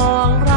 มองร